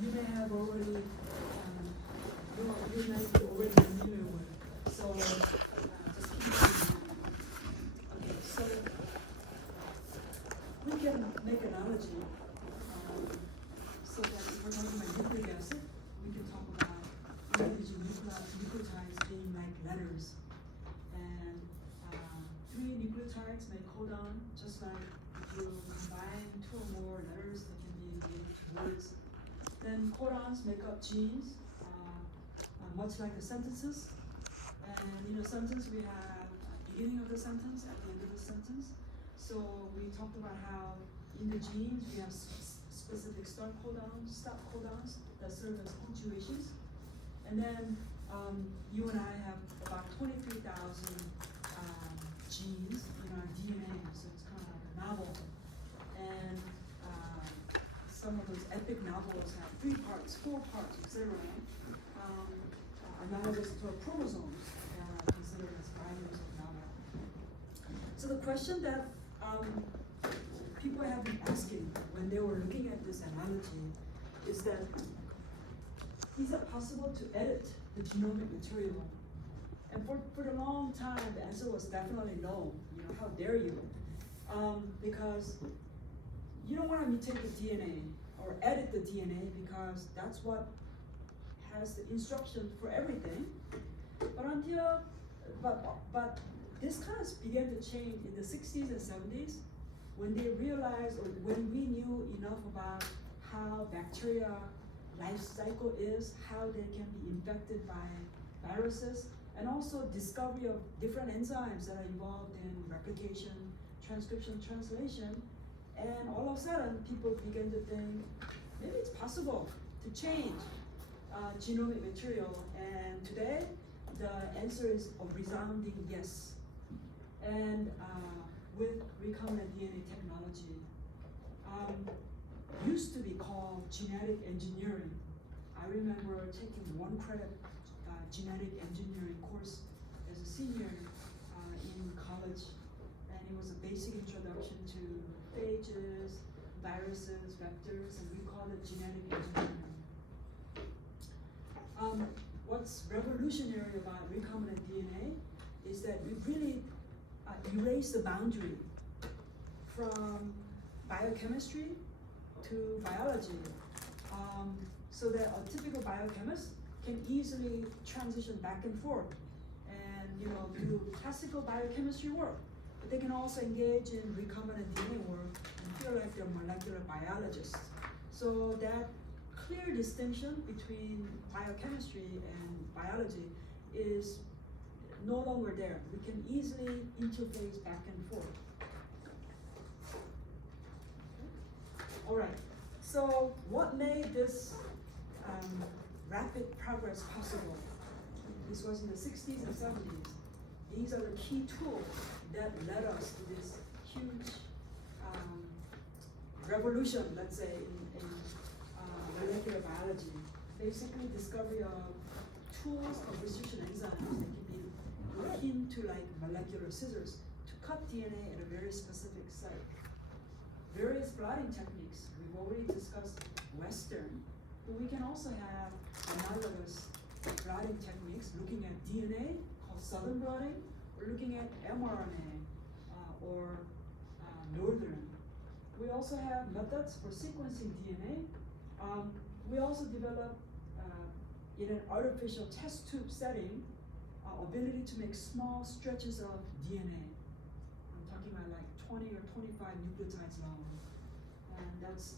you may have already, you might be already familiar with. So just keep it in mind. Okay, so we can make an analogy so that if we're talking about nucleic acid, we can talk about individual nucleotides being like letters. And 3 nucleotides make codon, just like if you combine 2 or more letters, they can be made words. Then codons make up genes, much like the sentences. And sentence, we have beginning of the sentence, at the end of the sentence. So we talked about how in the genes we have specific start codons, stop codons that serve as punctuations. And then you and I have about 23,000 genes in our DNA, so it's kind of like a novel. And some of those epic novels have 3 parts, 4 parts, etc. Analogous to our chromosomes, considered as volumes of novel. So the question that people have been asking when they were looking at this analogy is that, is it possible to edit the genomic material? And for a long time, the answer was definitely no. How dare you? Because you don't want to mutate the DNA or edit the DNA because that's what has the instruction for everything. But this kind of began to change in the 60s and 70s when they realized, or when we knew enough about how bacteria life cycle is, how they can be infected by viruses, and also discovery of different enzymes that are involved in replication, transcription, translation. And all of a sudden, people began to think, maybe it's possible to change genomic material. And today, the answer is a resounding yes. And with recombinant DNA technology, used to be called genetic engineering. I remember taking 1 credit genetic engineering course as a senior in college, and it was a basic introduction to phages, viruses, vectors, and we call it genetic engineering. What's revolutionary about recombinant DNA is that we really erase the boundary from biochemistry to biology, so that a typical biochemist can easily transition back and forth and do classical biochemistry work, but they can also engage in recombinant DNA work and feel like they're molecular biologists. So that clear distinction between biochemistry and biology is no longer there. We can easily interface back and forth. All right, so what made this rapid progress possible? This was in the 60s and 70s. These are the key tools that led us to this huge revolution, let's say, in molecular biology. Basically, discovery of tools of restriction enzymes that can be akin to like molecular scissors to cut DNA at a very specific site. Various blotting techniques, we've already discussed Western, but we can also have analogous blotting techniques looking at DNA called southern blotting, or looking at mRNA or northern. We also have methods for sequencing DNA. We also developed in an artificial test tube setting ability to make small stretches of DNA. I'm talking about like 20 or 25 nucleotides long. And that's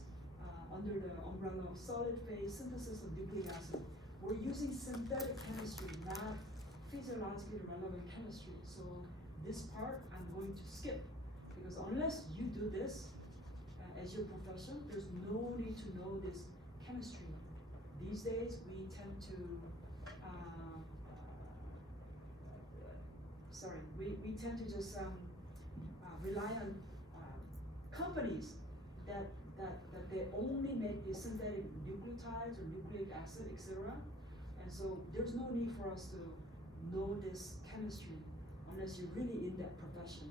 under the umbrella of solid phase synthesis of nucleic acid. We're using synthetic chemistry, not physiologically relevant chemistry. So this part I'm going to skip, because unless you do this as your profession, there's no need to know this chemistry. These days we tend to we tend to just rely on companies that they only make the synthetic nucleotides or nucleic acid, etc. And so there's no need for us to know this chemistry unless you're really in that profession.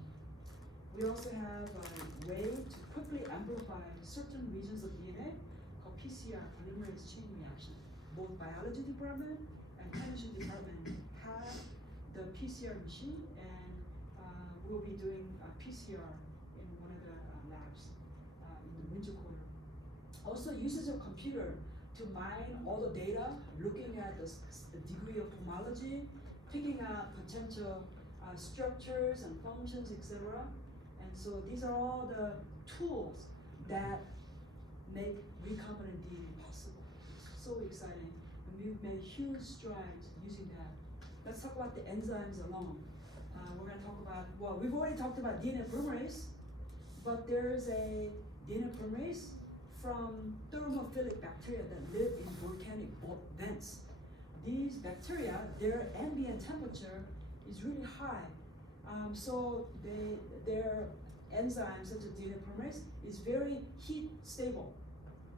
We also have a way to quickly amplify certain regions of DNA called PCR, polymerase polymerase chain reaction. Both biology department and chemistry department have the PCR machine, and we'll be doing PCR in one of the labs in the winter quarter. Also uses a computer to mine all the data, looking at the degree of homology, picking out potential structures and functions, etc. And so these are all the tools that make recombinant DNA possible. It's so exciting, and we've made huge strides using that. Let's talk about the enzymes alone. We're going to talk about, well, we've already talked about DNA polymerase, but there's a DNA polymerase from thermophilic bacteria that live in volcanic vents. These bacteria, their ambient temperature is really high. So their enzymes, such as DNA polymerase, is very heat stable.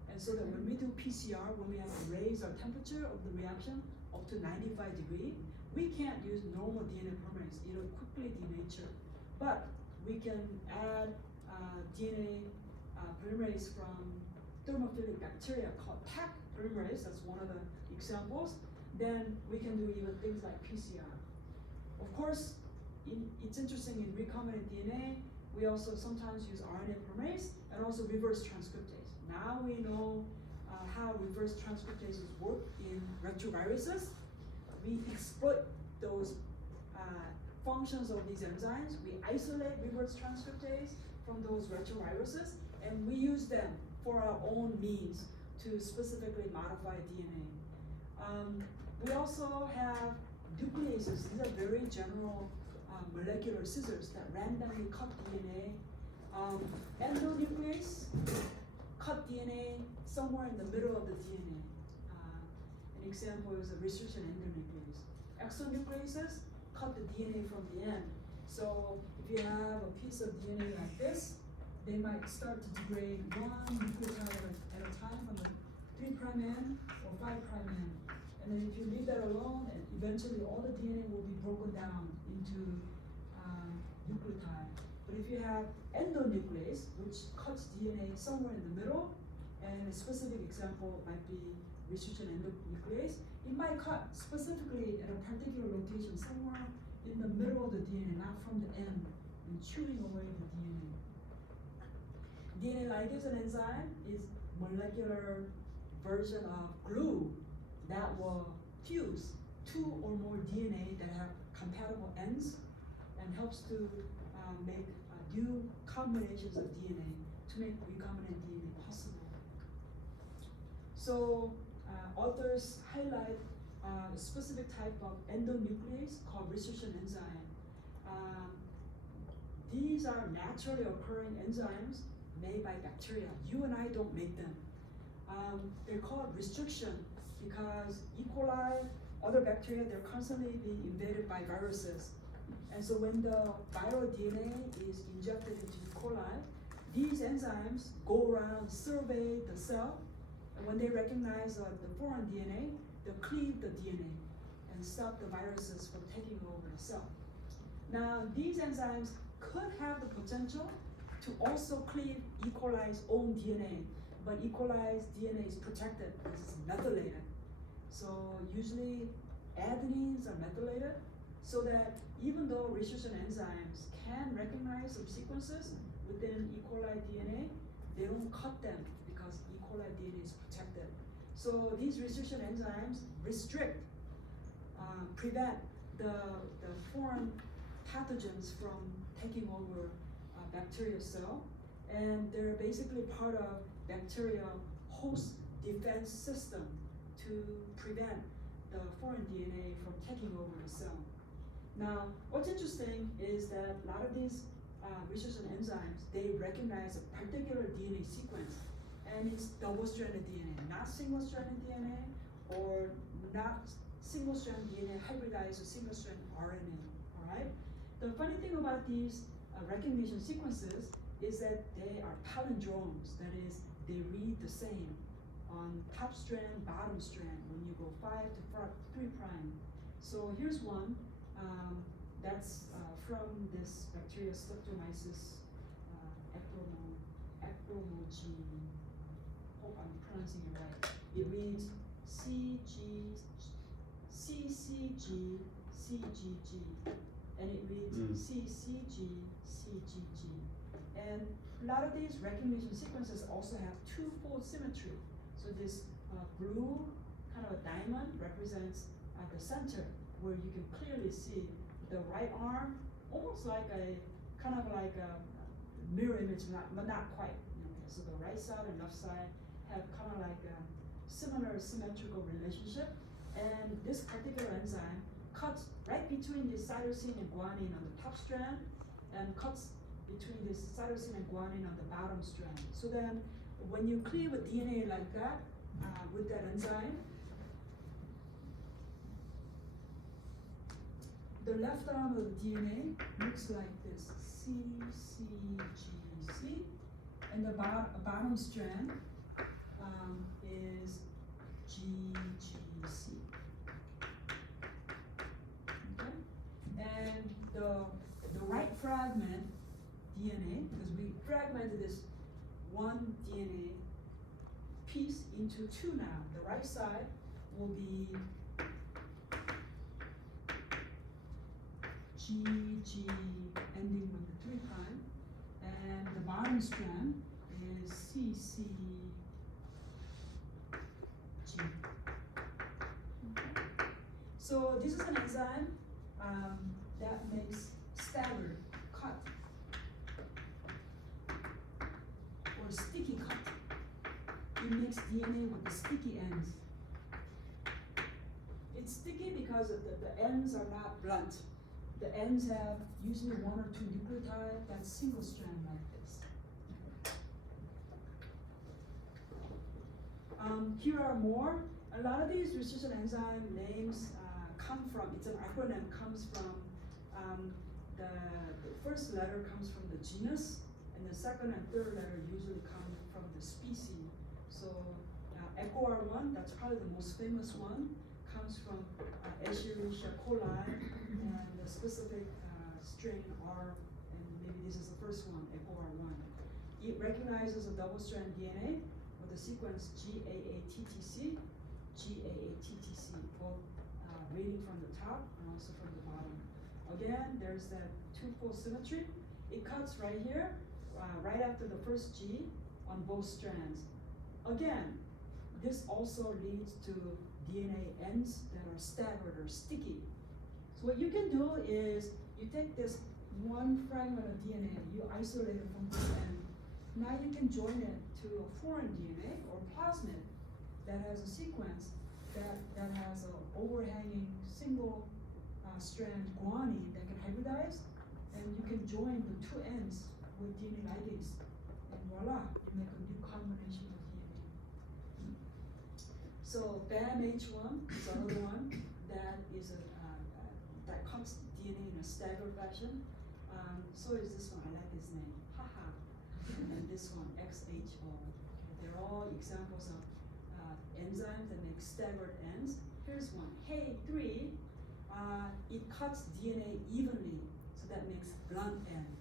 And so that when we do PCR, when we have to raise our temperature of the reaction up to 95 degrees, we can't use normal DNA polymerase. It'll quickly denature. But we can add DNA polymerase from thermophilic bacteria called Taq polymerase. That's one of the examples. Then we can do even things like PCR. Of course, it's interesting in recombinant DNA, we also sometimes use RNA polymerase and also reverse transcriptase. Now we know how reverse transcriptases work in retroviruses. We exploit those functions of these enzymes. We isolate reverse transcriptase from those retroviruses, and we use them for our own means to specifically modify DNA. We also have nucleases. These are very general molecular scissors that randomly cut DNA. Endonuclease cut DNA somewhere in the middle of the DNA. An example is a restriction endonuclease. Exonucleases cut the DNA from the end. So if you have a piece of DNA like this, they might start to degrade one nucleotide at a time from the 3' end or 5' end. And then if you leave that alone, and eventually all the DNA will be broken down into nucleotide. But if you have endonuclease, which cuts DNA somewhere in the middle, and a specific example might be restriction endonuclease, it might cut specifically at a particular location somewhere in the middle of the DNA, not from the end, and chewing away the DNA. DNA ligase enzyme is molecular version of glue that will fuse two or more DNA that have compatible ends and helps to make new combinations of DNA to make recombinant DNA possible. So authors highlight a specific type of endonuclease called restriction enzyme. These are naturally occurring enzymes made by bacteria. You and I don't make them. They're called restriction because E. coli, other bacteria, they're constantly being invaded by viruses. And so when the viral DNA is injected into E. coli, these enzymes go around, survey the cell, and when they recognize the foreign DNA, they'll cleave the DNA and stop the viruses from taking over the cell. Now, these enzymes could have the potential to also cleave E. coli's own DNA, but E. coli's DNA is protected because it's methylated. So usually adenines are methylated so that even though restriction enzymes can recognize some sequences within E. coli DNA, they don't cut them because E. coli DNA is protected. So these restriction enzymes restrict, prevent the foreign pathogens from taking over bacterial cell, and they're basically part of bacterial host defense system to prevent the foreign DNA from taking over the cell. Now, what's interesting is that a lot of these restriction enzymes, they recognize a particular DNA sequence, and it's double-stranded DNA, not single-stranded DNA, or not single-stranded DNA hybridized with single-strand RNA, all right? The funny thing about these recognition sequences is that they are palindromes, that is, they read the same on top strand, bottom strand, when you go 5 to 3'. So here's one that's from this bacteria Streptomyces acromogene. Hope I'm pronouncing it right. it reads CCG, CGG, and it reads CCG, CGG. And a lot of these recognition sequences also have two-fold symmetry. So this blue kind of a diamond represents the center, where you can clearly see the right arm, almost like a kind of like a mirror image, but not quite. Okay, so the right side and left side have kind of like a similar symmetrical relationship, and this particular enzyme cuts right between the cytosine and guanine on the top strand, and cuts between this cytosine and guanine on the bottom strand. So then, when you cleave a DNA like that with that enzyme, the left arm of the DNA looks like this, CCGC, and the bottom strand is GGC. Okay? And the right fragment DNA, because we fragmented this one DNA piece into two now. The right side will be GG ending with the 3', and the bottom strand is CCG. Okay. So this is an enzyme that makes staggered cut or sticky cut. It makes DNA with the sticky ends. It's sticky because the ends are not blunt. The ends have usually one or two nucleotides that's single strand like this. Here are more. A lot of these restriction enzyme names come from, it's an acronym, comes from the first letter comes from the genus, and the second and third letter usually come from the species. So EcoR1, that's probably the most famous one, comes from Escherichia coli, and the specific strain R, and maybe this is the first one, EcoR1. It recognizes a double-strand DNA with the sequence GAATTC, GAATTC, both reading from the top and also from the bottom. Again, there's that two-fold symmetry. It cuts right here, right after the first G on both strands. Again, this also leads to DNA ends that are staggered or sticky. So what you can do is you take this one fragment of DNA, you isolate it from this end. Now you can join it to a foreign DNA or plasmid that has a sequence that has an overhanging single strand guanine that can hybridize, and you can join the two ends with DNA ligase, and voila, you make a new combination of DNA. So BAMH1 is another one that is that cuts DNA in a staggered fashion. So is this one. I like his name. Haha. And this one, XHO. They're all examples of enzymes that make staggered ends. Here's one. Hey3. It cuts DNA evenly, so that makes blunt end,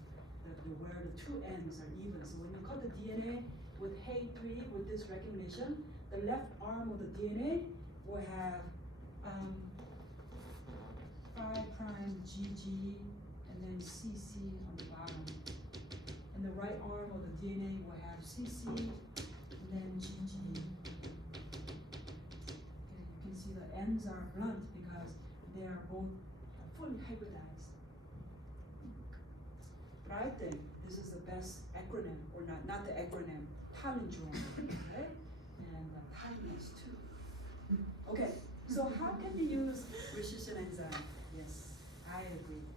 where the two ends are even. So when you cut the DNA with Hey3 with this recognition, the left arm of the DNA will have 5' GG and then CC on the bottom. And the right arm of the DNA will have CC and then GG. Okay, you can see the ends are blunt because they are both fully hybridized. But I think this is the best acronym, or not the acronym, palindrome, right? And polymers too. Okay, so how can we use resistant enzyme? Yes, I agree.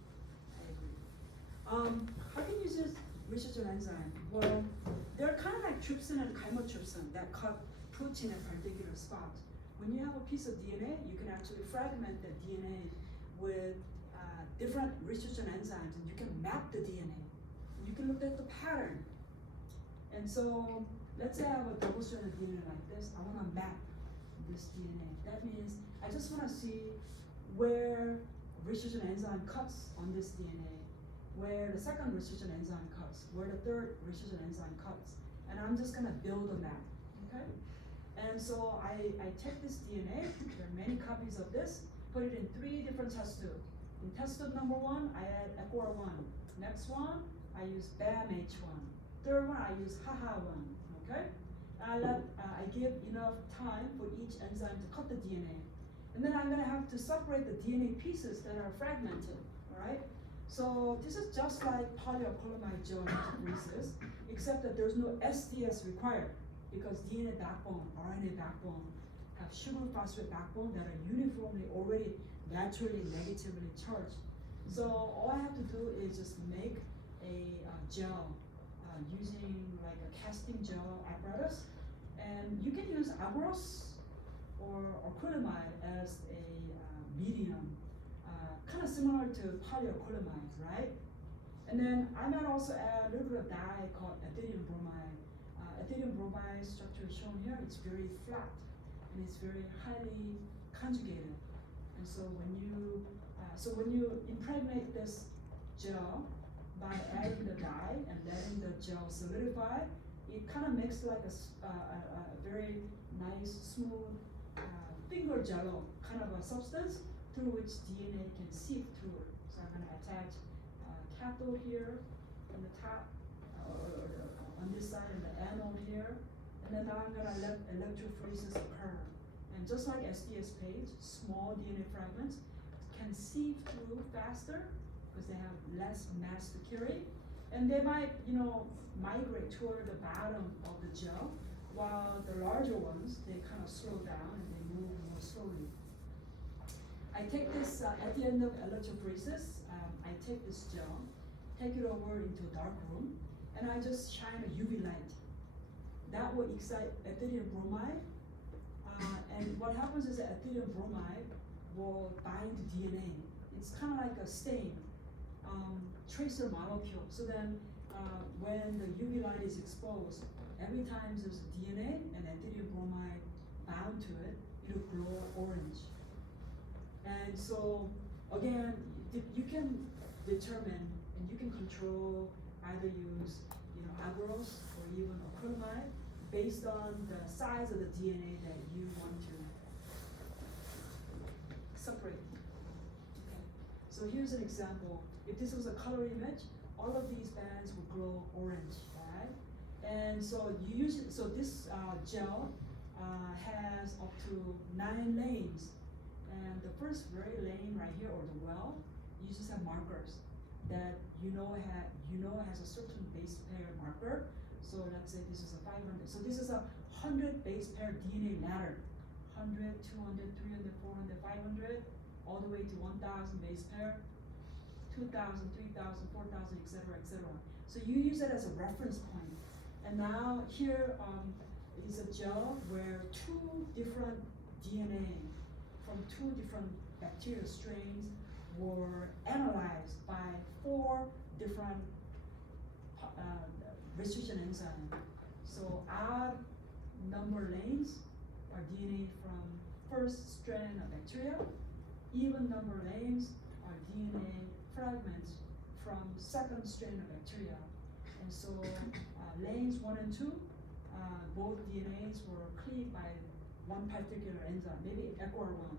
How can you use resistant enzyme? Well, they're kind of like trypsin and chymotrypsin that cut protein at particular spots. When you have a piece of DNA, you can actually fragment the DNA with different resistant enzymes, and you can map the DNA. You can look at the pattern. And so, let's say I have a double-stranded DNA like this. I want to map this DNA. That means I just want to see where resistant enzyme cuts on this DNA, where the second resistant enzyme cuts, where the third resistant enzyme cuts. And I'm just going to build a map, okay? And so I take this DNA, there are many copies of this, put it in 3 different test tubes. In test tube number 1, I add Equar1. Next one, I use BAM-H1. Third one, I use HAHA1, okay? I give enough time for each enzyme to cut the DNA. And then I'm gonna have to separate the DNA pieces that are fragmented, all right? So this is just like polyacrylamide gel electrophoresis, except that there's no SDS required because DNA backbone, RNA backbone, have sugar phosphate backbone that are uniformly already naturally negatively charged. So all I have to do is just make a gel using like a casting gel apparatus, and you can use agarose or acrylamide as a medium, kind of similar to polyacrylamide, right? And then I might also add a little bit of dye called ethylium bromide. Ethylium bromide structure is shown here. It's very flat and it's very highly conjugated. And so when you impregnate this gel by adding the dye and letting the gel solidify, it kind of makes like a very nice, smooth finger jello kind of a substance through which DNA can seep through. So I'm going to attach cathode here on the top, on this side, and the anode here. And then now I'm going to let electrophoresis occur. And just like SDS page, small DNA fragments can seep through faster because they have less mass to carry. And they might, migrate toward the bottom of the gel, while the larger ones, they kind of slow down and they move more slowly. I take this, at the end of electrophoresis, I take this gel, take it over into a dark room, and I just shine a UV light. That will excite ethylium bromide, and what happens is that ethylium bromide will bind to DNA. It's kind of like a stain, tracer molecule. So then when the UV light is exposed, every time there's DNA and ethylium bromide bound to it, it'll glow orange. And so again, you can determine and you can control, either use agarose or even acrylamide based on the size of the DNA that you want to separate. Okay. So here's an example. If this was a color image, all of these bands would glow orange, right? And so this gel has up to 9 lanes. And the first very lane right here, or the well, you just have markers that has a certain base pair marker. So let's say this is a 500. So this is a 100 base pair DNA ladder. 100, 200, 300, 400, 500, all the way to 1,000 base pair, 2,000, 3,000, 4,000, etc., etc. So you use it as a reference point. And now here is a gel where 2 different DNA from 2 different bacterial strains were analyzed by 4 different restriction enzymes. So odd number lanes are DNA from first strain of bacteria. Even number lanes are DNA fragments from second strain of bacteria. And so lanes 1 and 2, both DNAs were cleaved by one particular enzyme, maybe Equar1.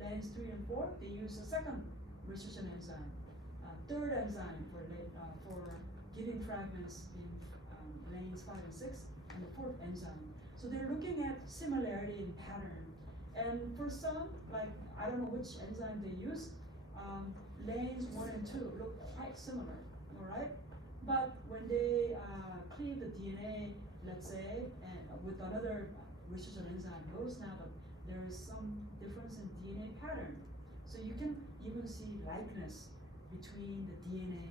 Lanes 3 and 4, they use a second restriction enzyme. Third enzyme for giving fragments in lanes 5 and 6, and the 4th enzyme. So they're looking at similarity in pattern. And for some, like, I don't know which enzyme they use, lanes 1 and 2 look quite similar, all right? But when they cleave the DNA, let's say, and with another restriction enzyme, notice now that there is some difference in DNA pattern. So you can even see likeness between the DNA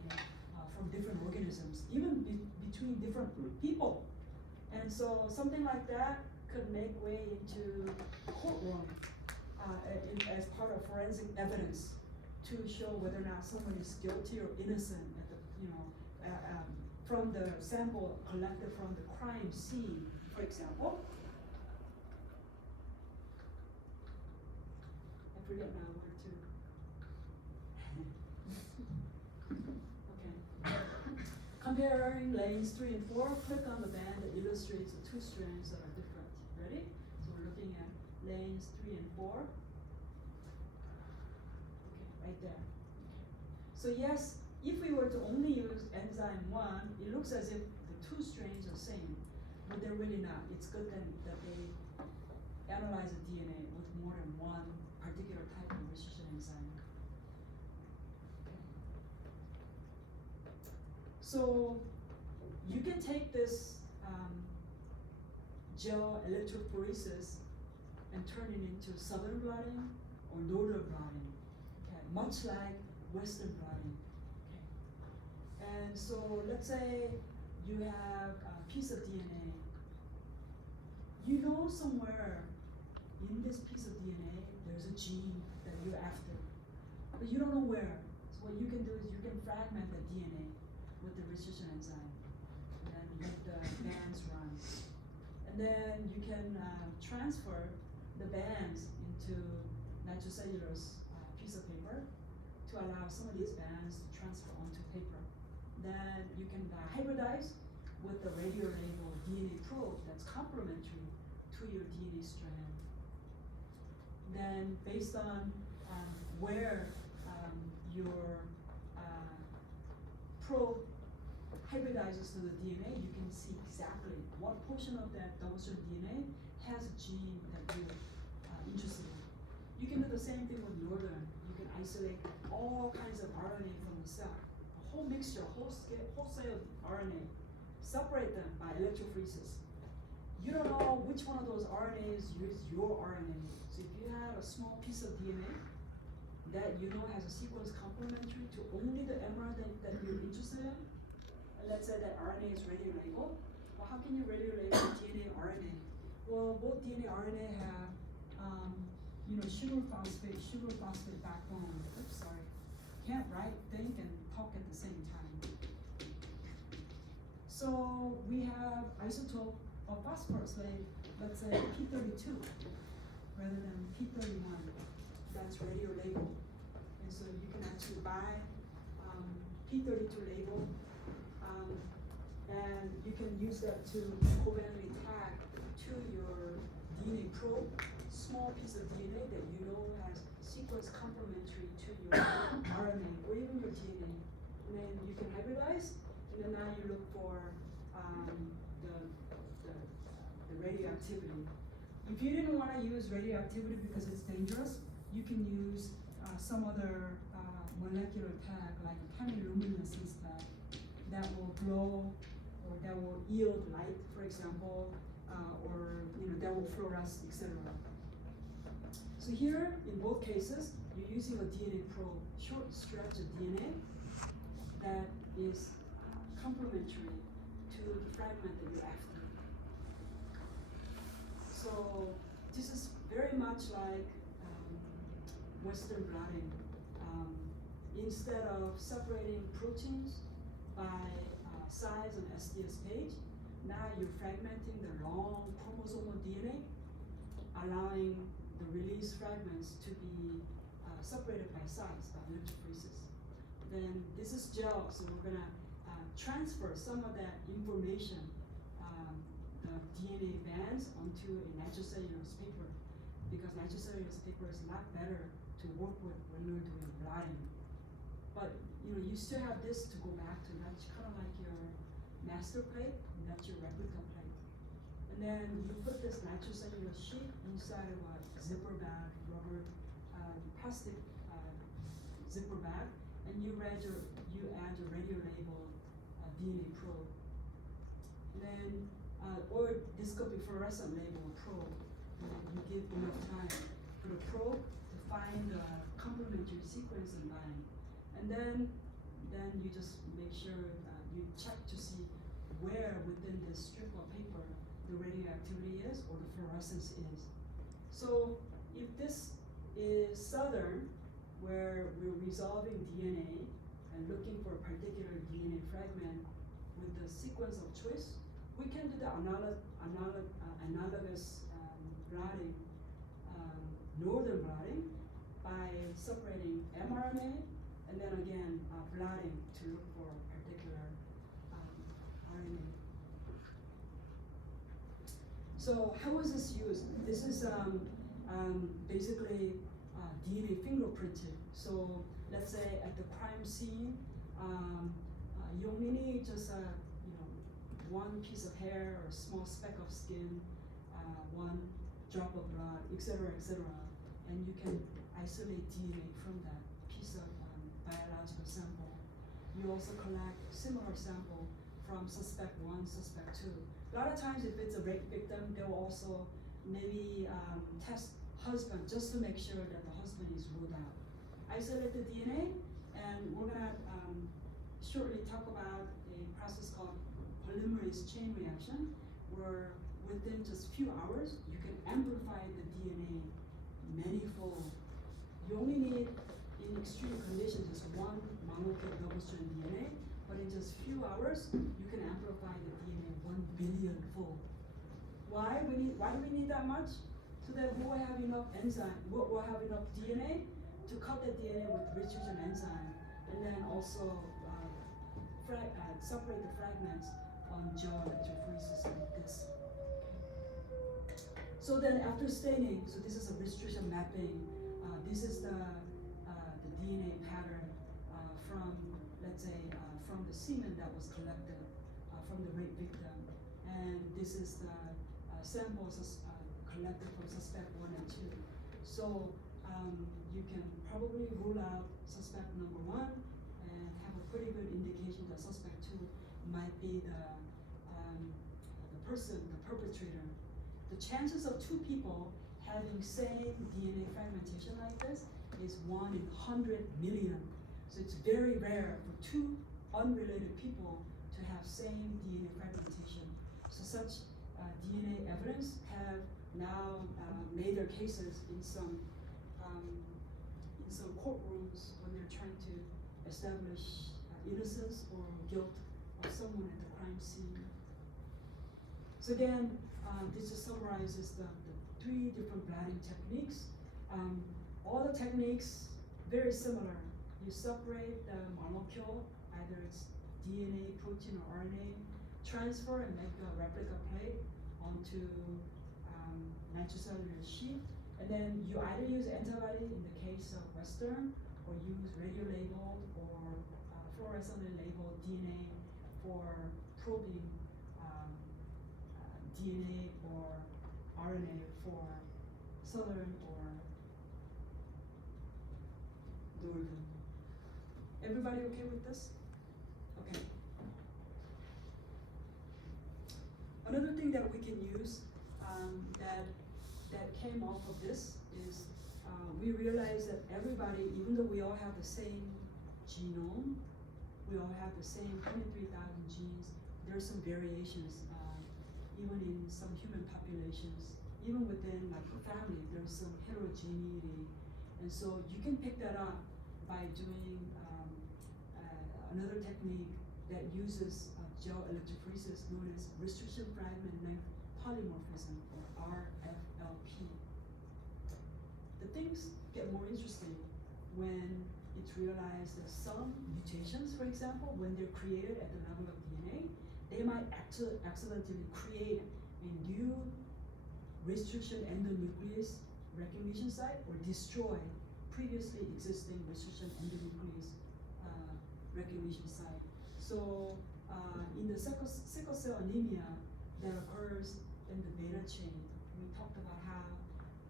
from different organisms, even between different people. And so something like that could make way into courtroom as part of forensic evidence to show whether or not someone is guilty or innocent at the, from the sample collected from the crime scene, for example. I forget now where to. Okay. Comparing lanes 3 and 4, click on the band that illustrates the 2 strands that are different. Ready? So lanes 3 and 4. Okay, right there. So yes, if we were to only use enzyme 1, it looks as if the 2 strains are same, but they're really not. It's good that they analyze the DNA with more than one particular type of restriction enzyme. So you can take this gel electrophoresis and turn it into southern blotting or northern blotting, okay, much like western blotting. Okay. And so let's say you have a piece of DNA. You know somewhere in this piece of DNA there's a gene that you're after, but you don't know where. So what you can do is you can fragment the DNA with the restriction enzyme and then let the bands run. And then you can transfer the bands into nitrocellulose piece of paper to allow some of these bands to transfer onto paper. Then you can hybridize with the radiolabeled DNA probe that's complementary to your DNA strand. Then based on where your probe hybridizes to the DNA, you can see exactly what portion of that double-strand DNA has a gene that you're interested in. You can do the same thing with northern. You can isolate all kinds of RNA from the cell, a whole mixture, wholesale RNA, separate them by electrophoresis. You don't know which one of those RNAs is your RNA. So if you have a small piece of DNA that you know has a sequence complementary to only the mRNA that you're interested in, and let's say that RNA is radiolabeled, well, how can you radiolabel DNA RNA? Well, both DNA RNA have sugar phosphate backbone. Oops, sorry. Can't write, think, and talk at the same time. So we have isotope of phosphorus, like let's say P32 rather than P31. That's radiolabeled. And so you can actually buy P32 label, and you can use that to covalently tag to your DNA probe, small piece of DNA that you know has sequence complementary to your RNA or even your DNA. And then you can hybridize, and then now you look for the radioactivity. If you didn't want to use radioactivity because it's dangerous, you can use some other molecular tag like a chemiluminescence tag that will glow or that will yield light, for example, or that will fluoresce, etc. So here, in both cases, you're using a DNA probe, short stretch of DNA that is complementary to the fragment that you're after. So this is very much like Western blotting. Instead of separating proteins by size on SDS page, now you're fragmenting the long chromosomal DNA, allowing the release fragments to be separated by size, by electrophoresis. Then this is gel, so we're gonna transfer some of that information, the DNA bands, onto a nitrocellulose paper, because nitrocellulose paper is a lot better to work with when you're doing blotting. But you still have this to go back to. That's kind of like your master plate, and that's your replica plate. And then you put this nitrocellulose sheet inside of a zipper bag, rubber, plastic zipper bag, and you add your radiolabeled DNA probe. And then, or this could be fluorescent labeled probe. And then you give enough time for the probe to find the complementary sequence and bind. And then you just make sure you check to see where within this strip of paper the radioactivity is or the fluorescence is. So if this is southern, where we're resolving DNA and looking for a particular DNA fragment with the sequence of choice, we can do the analogous blotting, northern blotting, by separating mRNA and then again blotting to look for a particular RNA. So how is this used? This is basically DNA fingerprinting. So let's say at the crime scene, you only need just one piece of hair or a small speck of skin, one drop of blood, etc., etc., and you can isolate DNA from that piece of biological sample. You also collect similar sample from suspect 1, suspect 2. A lot of times if it's a rape victim, they'll also maybe test husband just to make sure that the husband is ruled out. Isolate the DNA, and we're gonna shortly talk about a process called polymerase chain reaction, where within just few hours, you can amplify the DNA manyfold. You only need, in extreme conditions, just one mononucleotide double-strand DNA, but in just few hours, you can amplify the DNA 1 billion fold. Why do we need that much? So that we will have enough enzyme, we'll have enough DNA to cut the DNA with restriction enzyme, and then also separate the fragments on gel electrophoresis like this. So then after staining, so this is a restriction mapping. This is the DNA pattern from, let's say, from the semen that was collected from the rape victim. And this is the samples collected from suspect 1 and 2. So you can probably rule out suspect number 1 and have a pretty good indication that suspect 2 might be the person, the perpetrator. The chances of 2 people having same DNA fragmentation like this is 1 in 100 million. So it's very rare for 2 unrelated people to have same DNA fragmentation. So such DNA evidence have now made their cases in some courtrooms when they're trying to establish innocence or guilt of someone at the crime scene. So again, this just summarizes the 3 different blotting techniques. All the techniques very similar. You separate the molecule, either it's DNA, protein, or RNA, transfer and make a replica plate onto nitrocellular sheet, and then you either use antibody in the case of Western, or use radio-labeled or fluorescently labeled DNA for probing DNA or RNA for Southern or Northern. Everybody okay with this? Okay. Another thing that we can use that came off of this is we realized that everybody, even though we all have the same genome, we all have the same 23,000 genes, there are some variations, even in some human populations, even within like a family, there's some heterogeneity. And so you can pick that up by doing another technique that uses gel electrophoresis known as restriction fragment length polymorphism, or RFLP. The things get more interesting when it's realized that some mutations, for example, when they're created at the level of DNA, they might accidentally create a new restriction endonuclease recognition site or destroy previously existing restriction endonuclease recognition site. So in the sickle cell anemia that occurs in the beta chain, we talked about how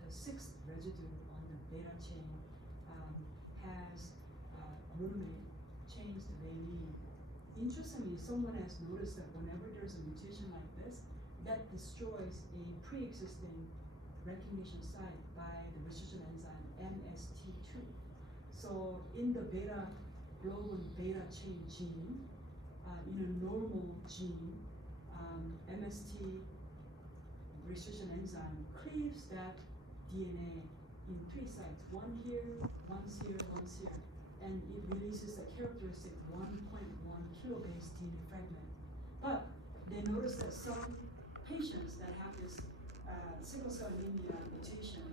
the 6th residue on the beta chain has glutamate chains to valine. Interestingly, someone has noticed that whenever there's a mutation like this, that destroys a pre-existing recognition site by the restriction enzyme MST2. So in the beta globin beta chain gene, in a normal gene, MST restriction enzyme cleaves that DNA in 3 sites, one here, once here, once here, and it releases a characteristic 1.1 kilobase DNA fragment. But they noticed that some patients that have this sickle cell anemia mutation,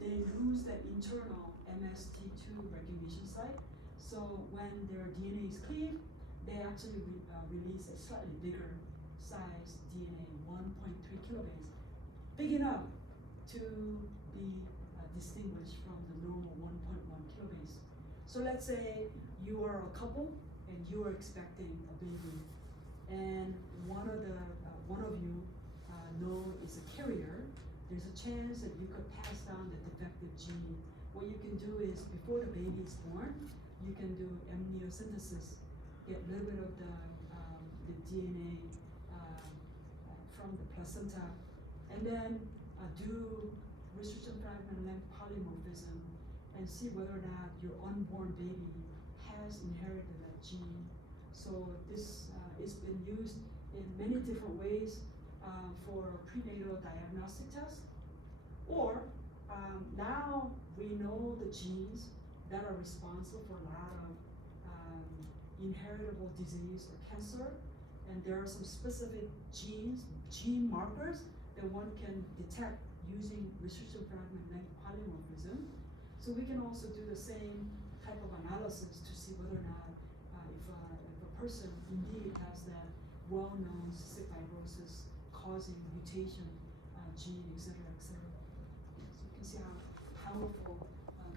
they lose that internal MST2 recognition site. So when their DNA is cleaved, they actually release a slightly bigger size DNA, 1.3 kilobase, big enough to be distinguished from the normal 1.1 kilobase. So let's say you are a couple and you are expecting a baby, and one of you know is a carrier. There's a chance that you could pass down the defective gene. What you can do is, before the baby is born, you can do amniocentesis, get a little bit of the DNA from the placenta, and then do restriction fragment length polymorphism and see whether or not your unborn baby has inherited that gene. So this is been used in many different ways for prenatal diagnostic tests, or now we know the genes that are responsible for a lot of inheritable disease or cancer, and there are some specific gene markers that one can detect using restriction fragment length polymorphism. So we can also do the same type of analysis to see whether or not if a person indeed has that well-known cystic fibrosis causing mutation gene, etc., etc. So you can see how powerful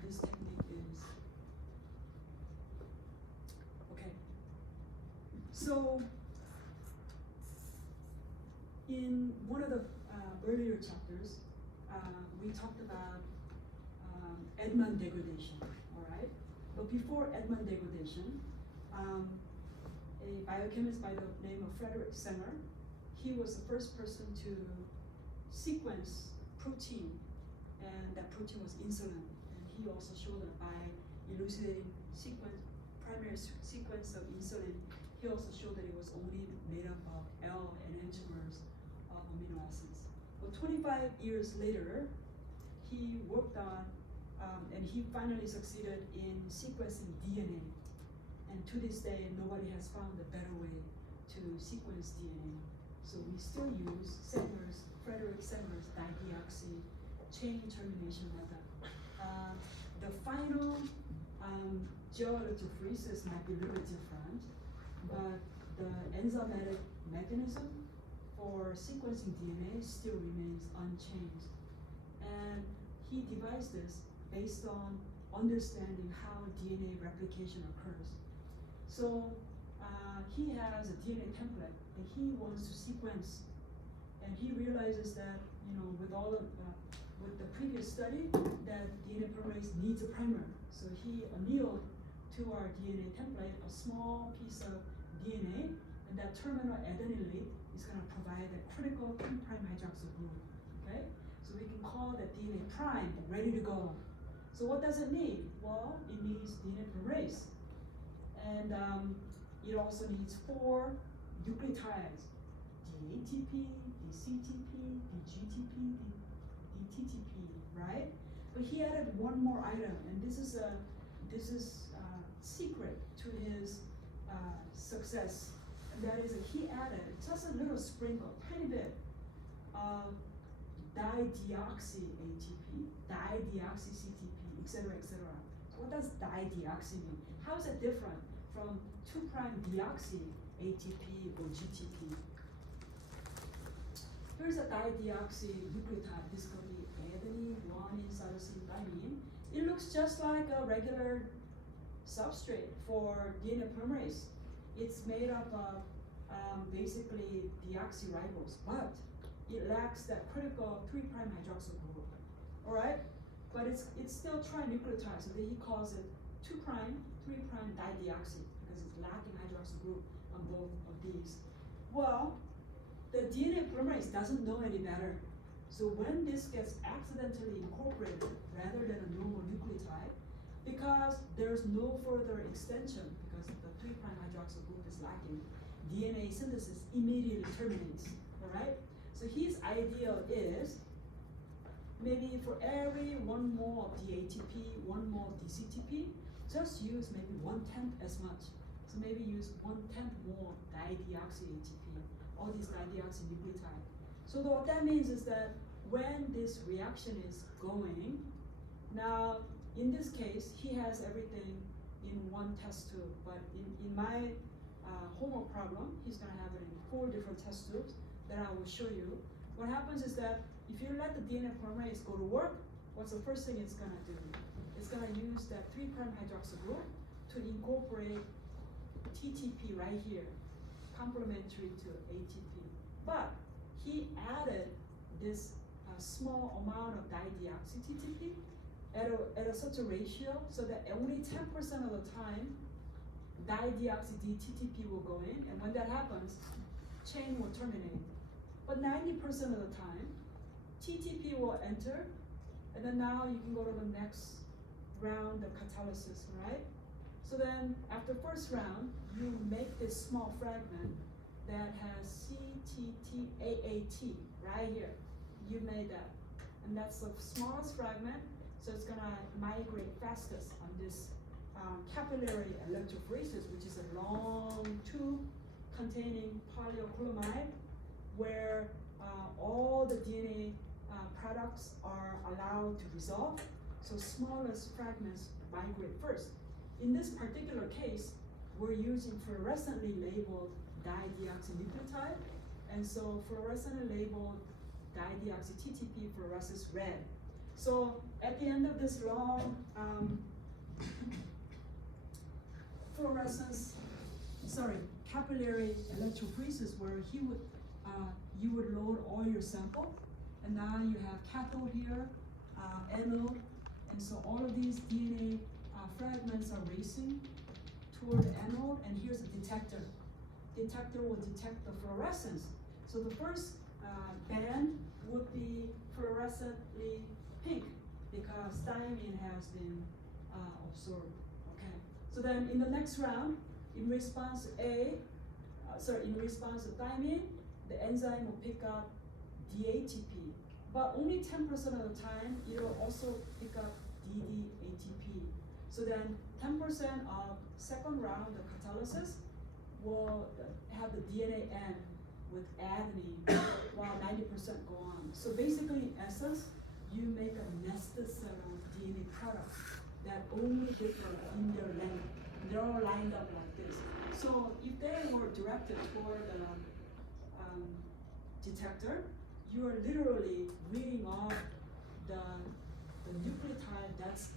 this technique is. Okay. So in one of the earlier chapters, we talked about Edman degradation, all right? But before Edman degradation, a biochemist by the name of Frederick Sanger, he was the first person to sequence protein, and that protein was insulin. And he also showed that by elucidating primary sequence of insulin, he also showed that it was only made up of L and N-terminals of amino acids. But 25 years later, he worked on, and he finally succeeded in sequencing DNA. And to this day, nobody has found a better way to sequence DNA. So we still use Frederick Sanger's dideoxy chain termination method. The final gel electrophoresis might be a little bit different, but the enzymatic mechanism for sequencing DNA still remains unchanged. And he devised this based on understanding how DNA replication occurs. So he has a DNA template and he wants to sequence, and he realizes that, you know, with the previous study, that DNA polymerase needs a primer. So he annealed to our DNA template a small piece of DNA, and that terminal adenine lead is going to provide a critical 3' hydroxyl group. Okay, so we can call that DNA prime, ready to go. So what does it need? Well, it needs DNA polymerase, and it also needs 4 nucleotides: DATP, DCTP, DGTP, DTTP, right? But he added one more item, and this is secret to his success, and that is that he added just a little sprinkle, tiny bit of dideoxy ATP, dideoxy CTP, etc., etc. So what does dideoxy mean? How is it different from 2' deoxy ATP or GTP? Here's a dideoxy nucleotide. This could be adenine, guanine, cytosine, thymine. It looks just like a regular substrate for DNA polymerase. It's made up of basically deoxyribose, but it lacks that critical 3' hydroxyl group. All right, but it's still trinucleotide, so he calls it 2', 3' dideoxy because it's lacking hydroxyl group on both of these. Well, the DNA polymerase doesn't know any better. So when this gets accidentally incorporated rather than a normal nucleotide, because there's no further extension, because the 3' hydroxyl group is lacking, DNA synthesis immediately terminates, all right? So his ideal is maybe for every 1 mole of DATP, 1 mole of DCTP, just use maybe 1/10 as much. So maybe use 1/10 more dideoxy ATP, all these dideoxy nucleotide. So what that means is that when this reaction is going, now in this case, he has everything in 1 test tube, but in my homework problem, he's gonna have it in 4 different test tubes that I will show you. What happens is that if you let the DNA polymerase go to work, what's the first thing it's gonna do? It's gonna use that 3' hydroxyl group to incorporate TTP right here, complementary to ATP. But he added this small amount of dideoxy TTP at a such a ratio so that only 10% of the time dideoxy TTP will go in, and when that happens, chain will terminate. But 90% of the time, TTP will enter, and then now you can go to the next round of catalysis, right? So then after first round, you make this small fragment that has CTTAAT right here. You made that. And that's the smallest fragment, so it's gonna migrate fastest on this capillary electrophoresis, which is a long tube containing polyacrylamide, where all the DNA products are allowed to resolve, so smallest fragments migrate first. In this particular case, we're using fluorescently labeled dideoxynucleotide, and so fluorescently labeled dideoxy TTP fluoresces red. So at the end of this long capillary electrophoresis, where you would load all your sample, and now you have cathode here, anode, and so all of these DNA fragments are racing toward the anode, and here's a detector. Detector will detect the fluorescence. So the first band would be fluorescently pink because thymine has been absorbed. Okay. So then in the next round, in response to thymine, the enzyme will pick up DATP, but only 10% of the time it will also pick up DDATP. So then 10% of second round of catalysis will have the DNA end with adenine, while 90% go on. So basically, in essence, you make a nested set of DNA products that only differ in their length. They're all lined up like this. So if they were directed toward the detector, you are literally reading off the nucleotide that's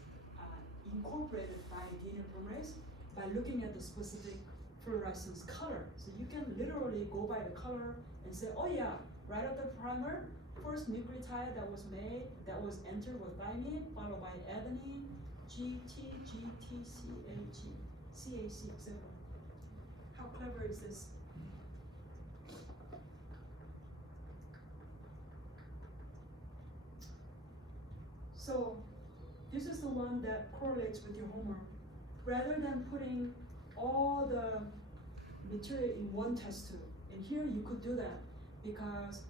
incorporated by DNA polymerase by looking at the specific fluorescence color. So you can literally go by the color and say, oh yeah, right at the primer, first nucleotide that was made, that was entered with thymine, followed by adenine, GT, GT, CAG, CAC, etc. How clever is this? So this is the one that correlates with your homework. Rather than putting all the material in one test tube, and here you could do that because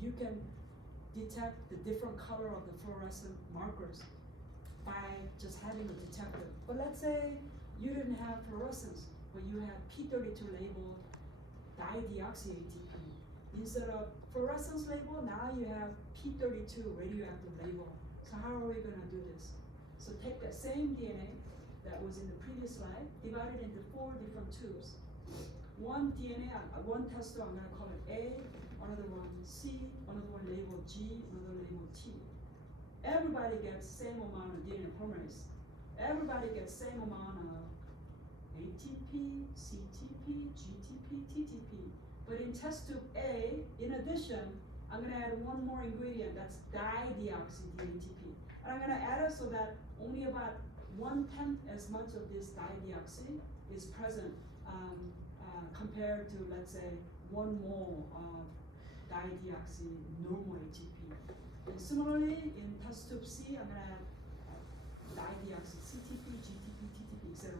you can detect the different color of the fluorescent markers by just having a detector. But let's say you didn't have fluorescence, but you had P32 labeled dideoxy ATP. Instead of fluorescence label, now you have P32 radioactive label. So how are we gonna do this? So take that same DNA that was in the previous slide, divide it into 4 different tubes. One DNA, one test tube, I'm gonna call it A, another one C, another one labeled G, another labeled T. Everybody gets same amount of DNA polymerase. Everybody gets same amount of ATP, CTP, GTP, TTP. But in test tube A, in addition, I'm gonna add one more ingredient, that's dideoxy DATP. And I'm gonna add it so that only about 1/10 as much of this dideoxy is present compared to, let's say, 1 mole of dideoxy normal ATP. And similarly, in test tube C, I'm gonna add dideoxy CTP, GTP, TTP, etc.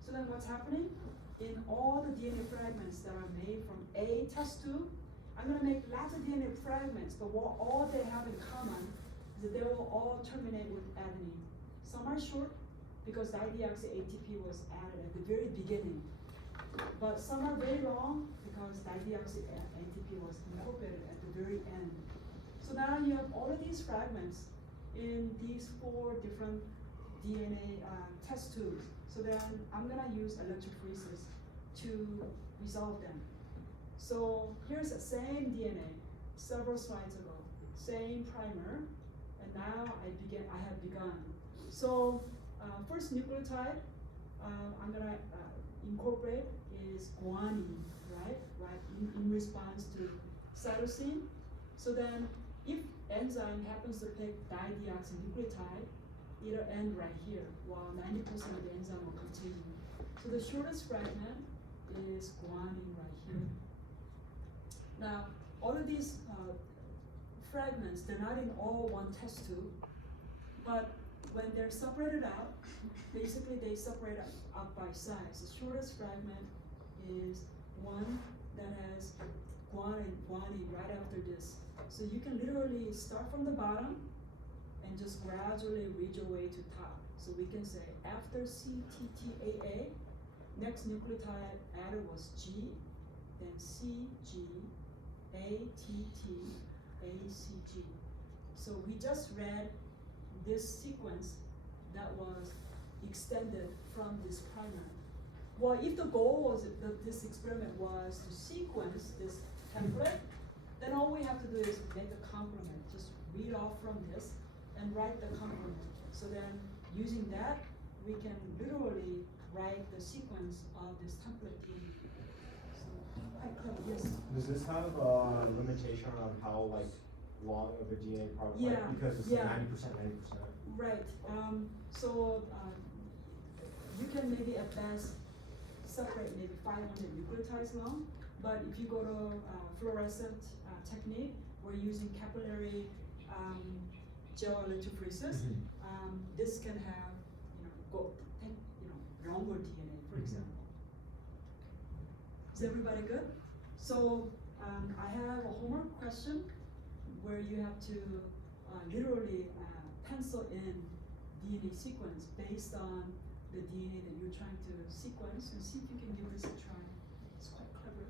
So then what's happening? In all the DNA fragments that are made from A test tube, I'm gonna make lots of DNA fragments, but what all they have in common is that they will all terminate with adenine. Some are short because dideoxy ATP was added at the very beginning, but some are very long because dideoxy ATP was incorporated at the very end. So now you have all of these fragments in these 4 different DNA test tubes. So then I'm gonna use electrophoresis to resolve them. So here's the same DNA, several slides ago, same primer, and now I have begun. So first nucleotide I'm gonna incorporate is guanine, right? In response to cytosine. So then, if enzyme happens to pick dideoxynucleotide, it'll end right here, while 90% of the enzyme will continue. So the shortest fragment is guanine right here. Now, all of these fragments, they're not in all one test tube, but when they're separated out, basically they separate out by size. The shortest fragment is one that has guanine right after this. So you can literally start from the bottom and just gradually reach your way to top. So we can say after CTTAA, next nucleotide added was G, then CG, ATT, ACG. So we just read this sequence that was extended from this primer. Well, if the goal was this experiment was to sequence this template, then all we have to do is make a complement. Just read off from this and write the complement. So then using that, we can literally write the sequence of this template in. So, yes? Does this have a limitation on how long of a DNA part? Yeah. Because it's 90%, 90%. Right. So you can maybe at best separate maybe 500 nucleotides long, but if you go to fluorescent technique, we're using capillary gel electrophoresis. This can have longer DNA, for example. Is everybody good? So I have a homework question where you have to literally pencil in DNA sequence based on the DNA that you're trying to sequence, and see if you can give this a try. It's quite clever.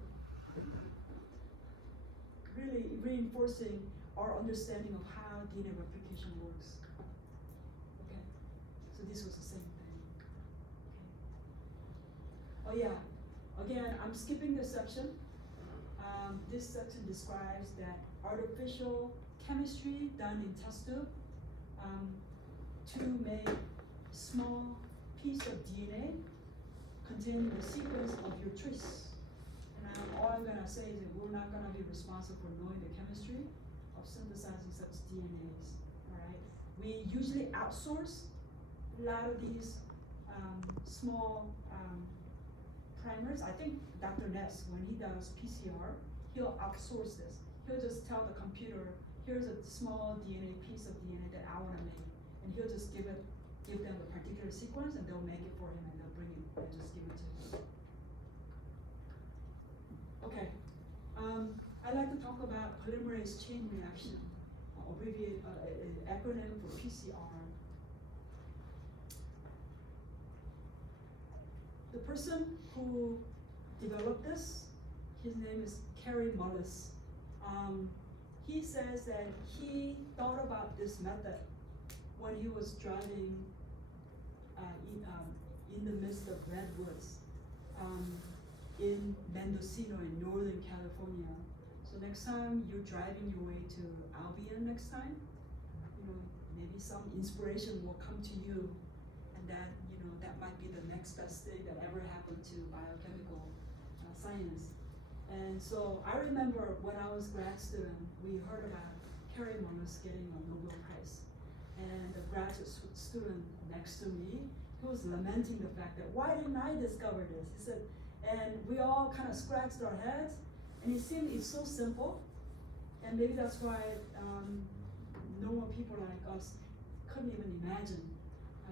Really reinforcing our understanding of how DNA replication works. Okay, so this was the same thing. Okay. Oh yeah, again, I'm skipping this section. This section describes that artificial chemistry done in test tube to make small piece of DNA containing the sequence of your choice. And all I'm gonna say is that we're not gonna be responsible for knowing the chemistry of synthesizing such DNAs, all right? We usually outsource a lot of these small primers. I think Dr. Ness, when he does PCR, he'll outsource this. He'll just tell the computer, here's a small DNA, piece of DNA that I wanna make. And he'll just give them a particular sequence, and they'll make it for him, and they'll bring it and just give it to him. Okay, I'd like to talk about polymerase chain reaction, abbreviate acronym for PCR. The person who developed this, his name is Kary Mullis. He says that he thought about this method when he was driving in the midst of redwoods in Mendocino in Northern California. So next time you're driving your way to Albion next time, maybe some inspiration will come to you, and that that might be the next best thing that ever happened to biochemical science. And so I remember when I was grad student, we heard about Kary Mullis getting a Nobel Prize. And the graduate student next to me, he was lamenting the fact that, why didn't I discover this? He said, and we all kind of scratched our heads, and it seemed it's so simple, and maybe that's why normal people like us couldn't even imagine.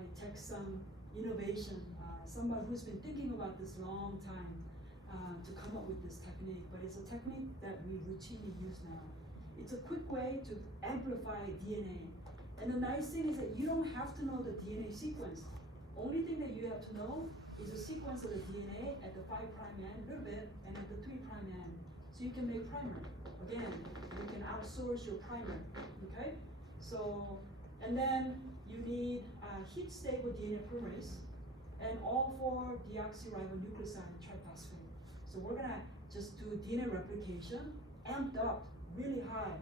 It takes some innovation, somebody who's been thinking about this long time to come up with this technique, but it's a technique that we routinely use now. It's a quick way to amplify DNA. And the nice thing is that you don't have to know the DNA sequence. Only thing that you have to know is the sequence of the DNA at the 5' end, a little bit, and at the 3' end. So you can make primer. Again, you can outsource your primer, okay? So, and then you need heat stable DNA polymerase and all 4 deoxyribonucleoside triphosphate. So we're gonna just do DNA replication, amped up really high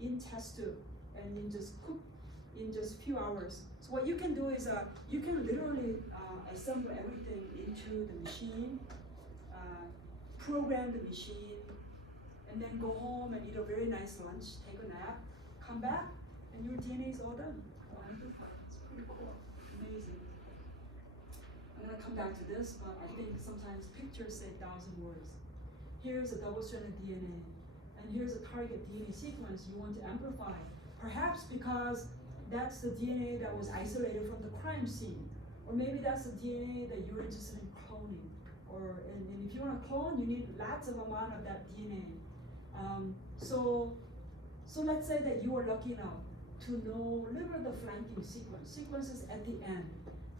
in test tube, and then just in just few hours. So what you can do is you can literally assemble everything into the machine, program the machine, and then go home and eat a very nice lunch, take a nap, come back, and your DNA is all done. Wonderful. It's pretty cool. Amazing. I'm gonna come back to this, but I think sometimes pictures say 1,000 words. Here's a double-stranded DNA, and here's a target DNA sequence you want to amplify. Perhaps because that's the DNA that was isolated from the crime scene, or maybe that's the DNA that you're interested in cloning. And if you want to clone, you need lots of amount of that DNA. So let's say that you are lucky enough to know a little bit of the flanking sequences at the end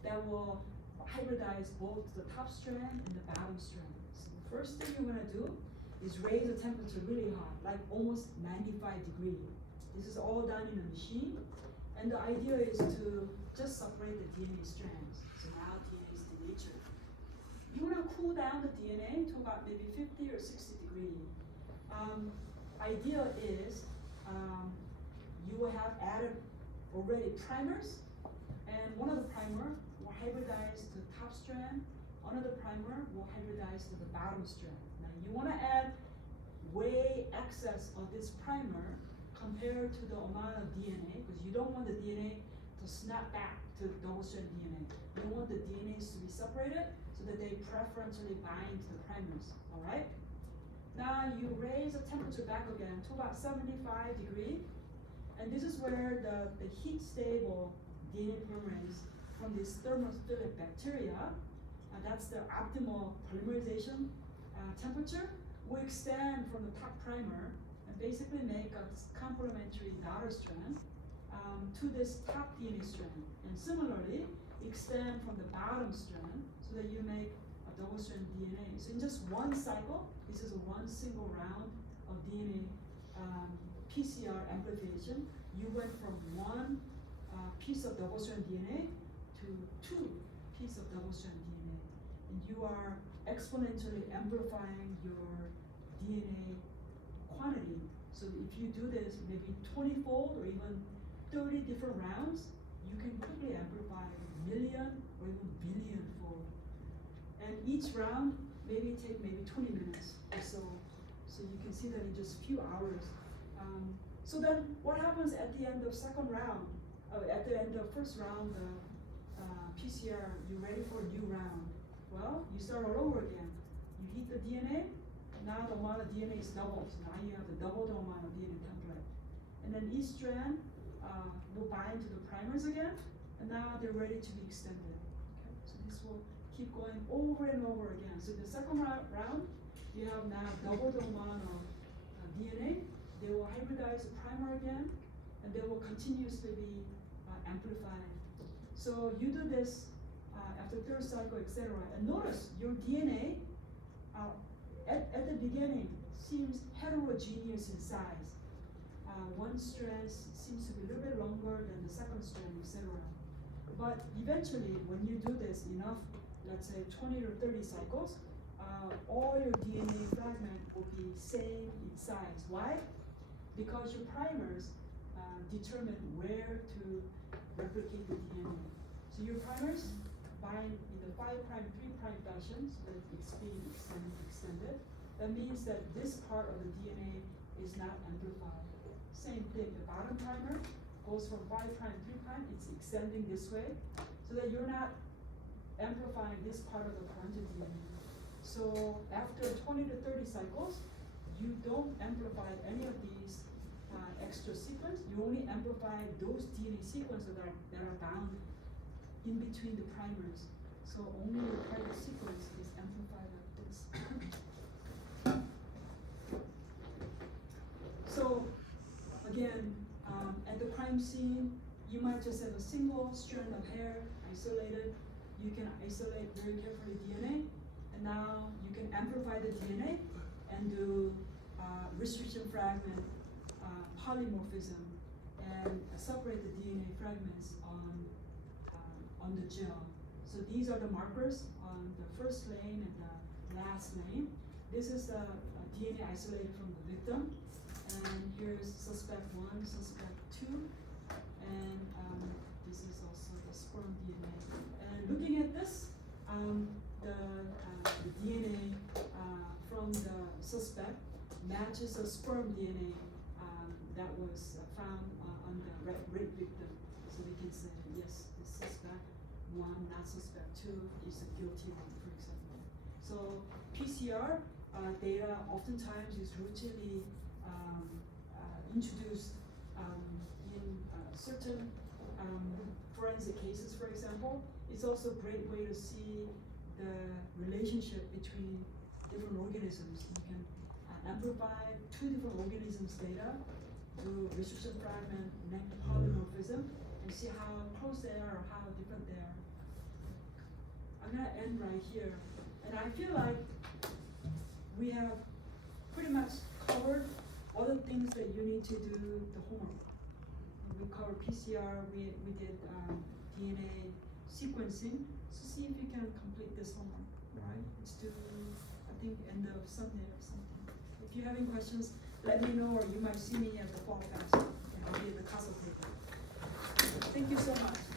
that will hybridize both the top strand and the bottom strand. So the first thing you're gonna do is raise the temperature really hot, like almost 95 degrees. This is all done in a machine, and the idea is to just separate the DNA strands. So now DNA is denatured. You wanna cool down the DNA to about maybe 50 or 60 degrees. Idea is you will have added already primers, and one of the primer will hybridize to the top strand, another primer will hybridize to the bottom strand. Now you want to add way excess of this primer compared to the amount of DNA, because you don't want the DNA to snap back to double-strand DNA. You want the DNAs to be separated so that they preferentially bind to the primers, all right? Now you raise the temperature back again to about 75 degrees, and this is where the heat-stable DNA polymerase from this thermophilic bacteria, that's the optimal polymerization temperature, will extend from the top primer and basically make a complementary daughter strand to this top DNA strand, and similarly extend from the bottom strand so that you make a double-strand DNA. So in just one cycle, this is one single round of DNA PCR amplification, you went from one piece of double-strand DNA to 2 pieces of double-strand DNA. And you are exponentially amplifying your DNA quantity. So if you do this maybe 20-fold or even 30 different rounds, you can quickly amplify million or even billion-fold. And each round maybe take 20 minutes or so. So you can see that in just a few hours. So then what happens at the end of second round? At the end of first round, PCR, you're ready for a new round. Well, you start all over again. You heat the DNA, now the amount of DNA is doubled. So now you have the double the amount of DNA template. And then each strand will bind to the primers again, and now they're ready to be extended. Okay? So this will keep going over and over again. So the second round, you have now double the amount of DNA. They will hybridize the primer again, and they will continuously be amplified. So you do this after third cycle, etc. And notice your DNA at the beginning seems heterogeneous in size. One strand seems to be a little bit longer than the second strand, etc. But eventually, when you do this enough, let's say 20 or 30 cycles, all your DNA fragment will be same in size. Why? Because your primers determine where to replicate the DNA. So your primers bind in the 5', 3' fashion, so that it's being extended. That means that this part of the DNA is not amplified. Same thing, the bottom primer goes from 5', 3', it's extending this way, so that you're not amplifying this part of the parental DNA. So after 20 to 30 cycles, you don't amplify any of these extra sequence. You only amplify those DNA sequences that are bound in between the primers. So only the target sequence is amplified like this. So again, at the crime scene, you might just have a single strand of hair isolated. You can isolate very carefully DNA, and now you can amplify the DNA and do restriction fragment polymorphism and separate the DNA fragments on the gel. So these are the markers on the first lane and the last lane. This is the DNA isolated from the victim, and here's suspect 1, suspect 2, and matches a sperm DNA that was found on the rape victim. So we can say, yes, the suspect one, not suspect two, is a guilty one, for example. So PCR data oftentimes is routinely introduced in certain forensic cases, for example. It's also a great way to see the relationship between different organisms. You can amplify two different organisms' data, do restriction fragment, negative polymorphism, and see how close they are or how different they are. I'm gonna end right here, and I feel like we have pretty much covered all the things that you need to do the homework. We covered PCR, we did DNA sequencing, so see if you can complete this homework, right? It's due, I think, end of Sunday or something. If you have any questions, let me know, or you might see me at the fall fest, and I'll be at the castle table. Thank you so much.